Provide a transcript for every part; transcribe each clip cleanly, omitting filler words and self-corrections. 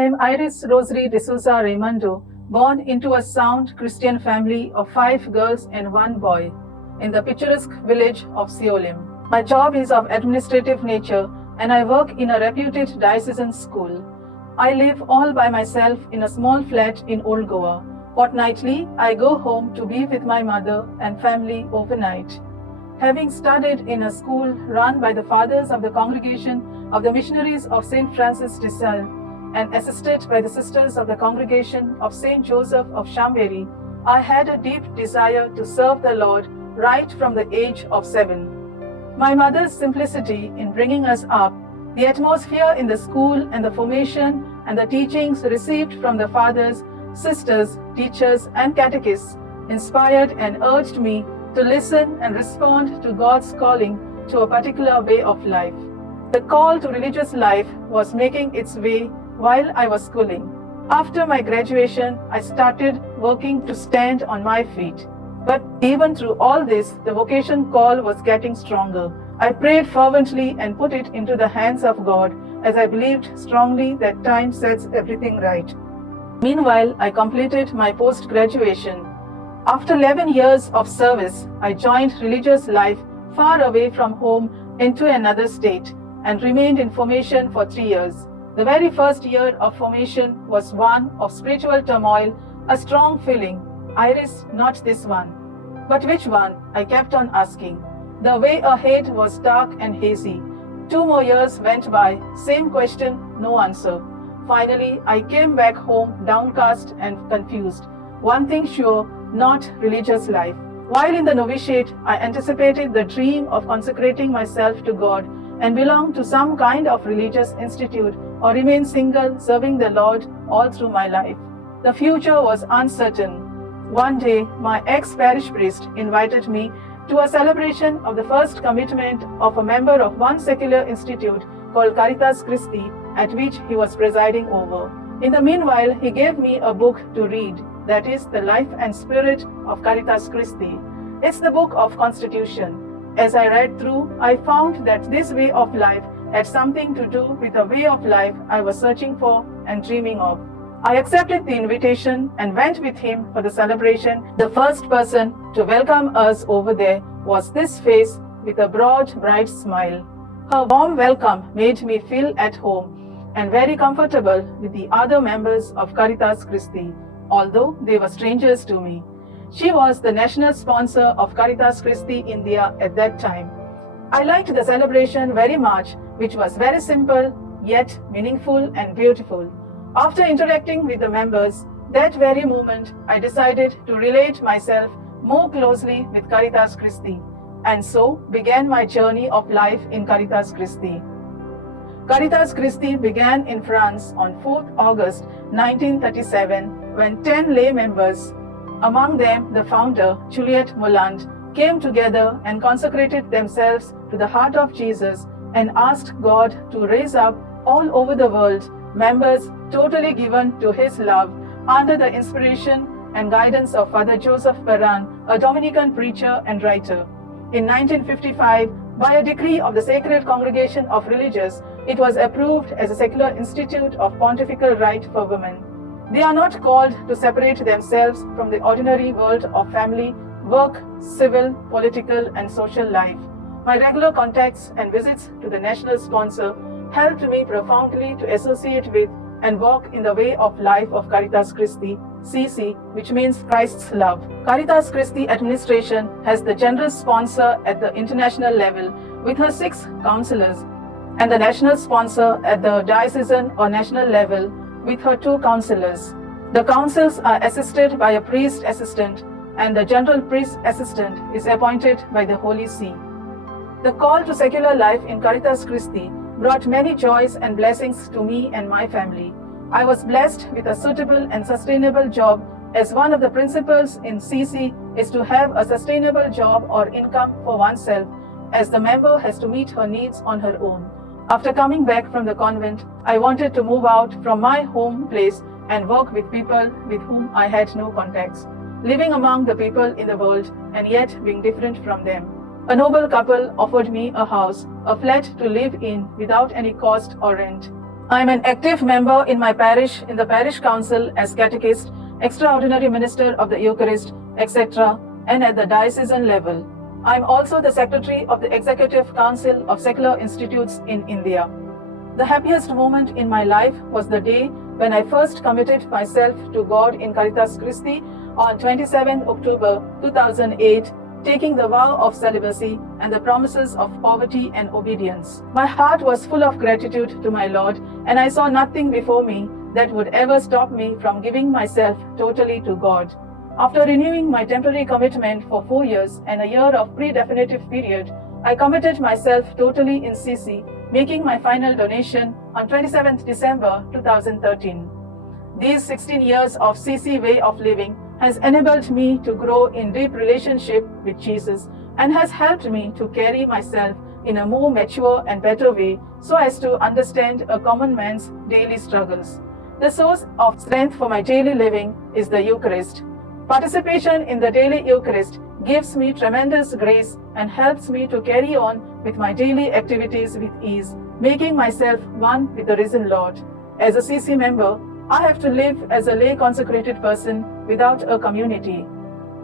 I am Iris Rosary D'Souza Raimondo, born into a sound Christian family of 5 girls and 1 boy in the picturesque village of Seolim. My job is of administrative nature and I work in a reputed diocesan school. I live all by myself in a small flat in Old Goa. Fortnightly, I go home to be with my mother and family overnight. Having studied in a school run by the fathers of the Congregation of the Missionaries of St. Francis de Sales and assisted by the sisters of the Congregation of St. Joseph of Chambéry, I had a deep desire to serve the Lord right from the age of 7. My mother's simplicity in bringing us up, the atmosphere in the school and the formation and the teachings received from the fathers, sisters, teachers, and catechists inspired and urged me to listen and respond to God's calling to a particular way of life. The call to religious life was making its way while I was schooling. After my graduation, I started working to stand on my feet. But even through all this, the vocation call was getting stronger. I prayed fervently and put it into the hands of God, as I believed strongly that time sets everything right. Meanwhile, I completed my post-graduation. After 11 years of service, I joined religious life far away from home into another state and remained in formation for 3 years. The very first year of formation was one of spiritual turmoil, a strong feeling, Iris, not this one. But which one? I kept on asking. The way ahead was dark and hazy. 2 more years went by, same question, no answer. Finally, I came back home downcast and confused. One thing sure, not religious life. While in the novitiate, I anticipated the dream of consecrating myself to God and belong to some kind of religious institute or remain single, serving the Lord all through my life. The future was uncertain. One day, my ex-parish priest invited me to a celebration of the first commitment of a member of one secular institute called Caritas Christi, at which he was presiding over. In the meanwhile, he gave me a book to read, that is, The Life and Spirit of Caritas Christi. It's the book of Constitution. As I read through, I found that this way of life had something to do with the way of life I was searching for and dreaming of. I accepted the invitation and went with him for the celebration. The first person to welcome us over there was this face with a broad, bright smile. Her warm welcome made me feel at home and very comfortable with the other members of Caritas Christi, although they were strangers to me. She was the national sponsor of Caritas Christi India at that time. I liked the celebration very much, which was very simple, yet meaningful and beautiful. After interacting with the members, that very moment I decided to relate myself more closely with Caritas Christi, and so began my journey of life in Caritas Christi. Caritas Christi began in France on 4th August 1937 when 10 lay members, among them the founder, Juliette Molland, came together and consecrated themselves to the heart of Jesus and asked God to raise up all over the world members totally given to His love under the inspiration and guidance of Father Joseph Perrin, a Dominican preacher and writer. In 1955, by a decree of the Sacred Congregation of Religious, it was approved as a secular institute of pontifical right for women. They are not called to separate themselves from the ordinary world of family, work, civil, political, and social life. My regular contacts and visits to the national sponsor helped me profoundly to associate with and walk in the way of life of Caritas Christi, CC, which means Christ's love. Caritas Christi administration has the general sponsor at the international level with her 6 counselors and the national sponsor at the diocesan or national level with her 2 counselors. The councils are assisted by a priest assistant and the general priest assistant is appointed by the Holy See. The call to secular life in Caritas Christi brought many joys and blessings to me and my family. I was blessed with a suitable and sustainable job, as one of the principles in CC is to have a sustainable job or income for oneself, as the member has to meet her needs on her own. After coming back from the convent, I wanted to move out from my home place and work with people with whom I had no contacts, living among the people in the world and yet being different from them. A noble couple offered me a house, a flat to live in without any cost or rent. I am an active member in my parish, in the parish council as catechist, extraordinary minister of the Eucharist, etc., and at the diocesan level. I am also the secretary of the Executive Council of Secular Institutes in India. The happiest moment in my life was the day when I first committed myself to God in Caritas Christi on 27 October 2008, taking the vow of celibacy and the promises of poverty and obedience. My heart was full of gratitude to my Lord, and I saw nothing before me that would ever stop me from giving myself totally to God. After renewing my temporary commitment for 4 years and a year of pre-definitive period, I committed myself totally in CC, making my final donation on 27th December 2013. These 16 years of CC way of living has enabled me to grow in deep relationship with Jesus and has helped me to carry myself in a more mature and better way so as to understand a common man's daily struggles. The source of strength for my daily living is the Eucharist. Participation in the daily Eucharist gives me tremendous grace and helps me to carry on with my daily activities with ease, making myself one with the risen Lord. As a CC member, I have to live as a lay consecrated person without a community.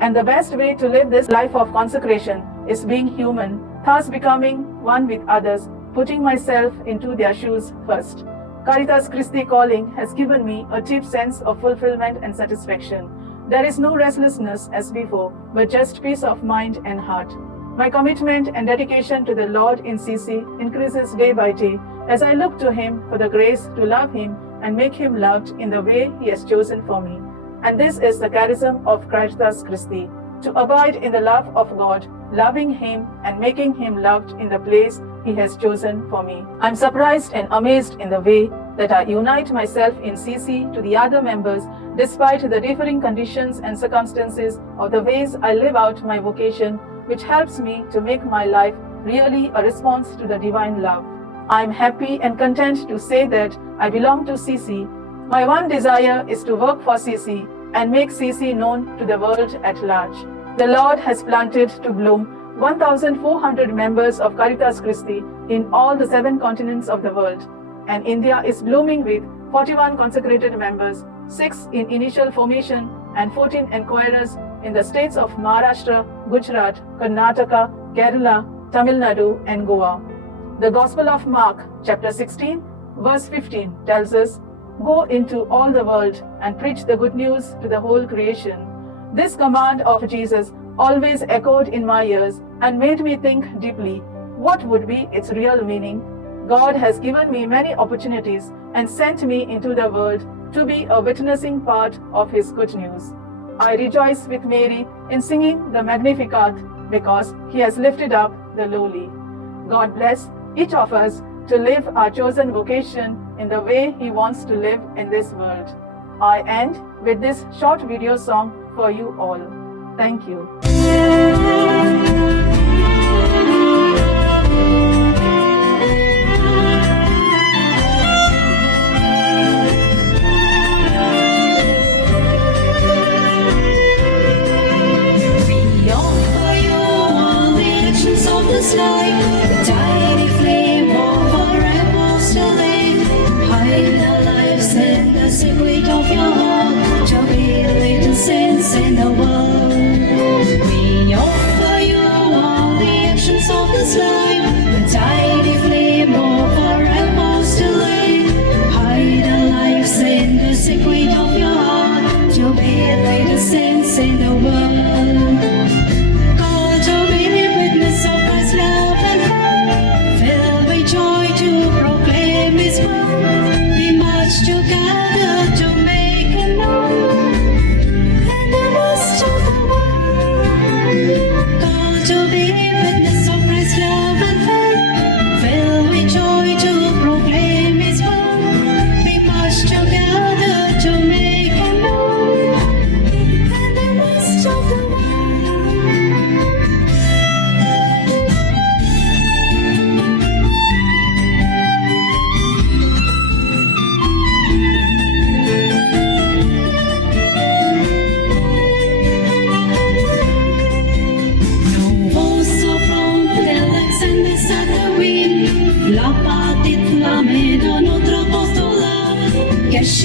And the best way to live this life of consecration is being human, thus becoming one with others, putting myself into their shoes first. Caritas Christi calling has given me a deep sense of fulfillment and satisfaction. There is no restlessness as before, but just peace of mind and heart. My commitment and dedication to the Lord in CC increases day by day as I look to Him for the grace to love Him and make Him loved in the way He has chosen for me. And this is the charism of Caritas Christi, to abide in the love of God, loving Him and making Him loved in the place He has chosen for me. I'm surprised and amazed in the way that I unite myself in CC to the other members despite the differing conditions and circumstances of the ways I live out my vocation, which helps me to make my life really a response to the divine love. I'm happy and content to say that I belong to CC. My one desire is to work for CC and make CC known to the world at large. The Lord has planted to bloom 1,400 members of Caritas Christi in all the 7 continents of the world, and India is blooming with 41 consecrated members, 6 in initial formation and 14 enquirers in the states of Maharashtra, Gujarat, Karnataka, Kerala, Tamil Nadu and Goa. The Gospel of Mark, chapter 16, verse 15 tells us, "Go into all the world and preach the good news to the whole creation." This command of Jesus always echoed in my ears and made me think deeply, what would be its real meaning? God has given me many opportunities and sent me into the world to be a witnessing part of His good news. I rejoice with Mary in singing the Magnificat because He has lifted up the lowly. God bless each of us to live our chosen vocation in the way He wants to live in this world. I end with this short video song for you all. Thank you. This life, the tiny flame of our rainbows to light. Hide our lives in the secret of your heart, to be the little saints in the world. We offer you all the actions of this life, the tiny flame of our rainbows to light. Hide our lives in the secret of your heart, to be the little saints in the world. Love and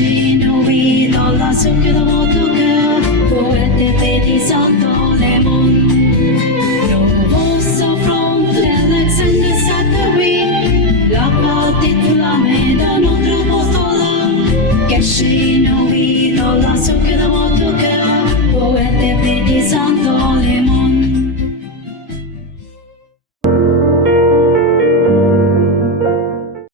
Cascino dans la soupe de votre cœur, poète et dissolvant les mondes. Nous vous offrons d'Alexandre Satterwee, la porte enflammée de notre postole. Cascino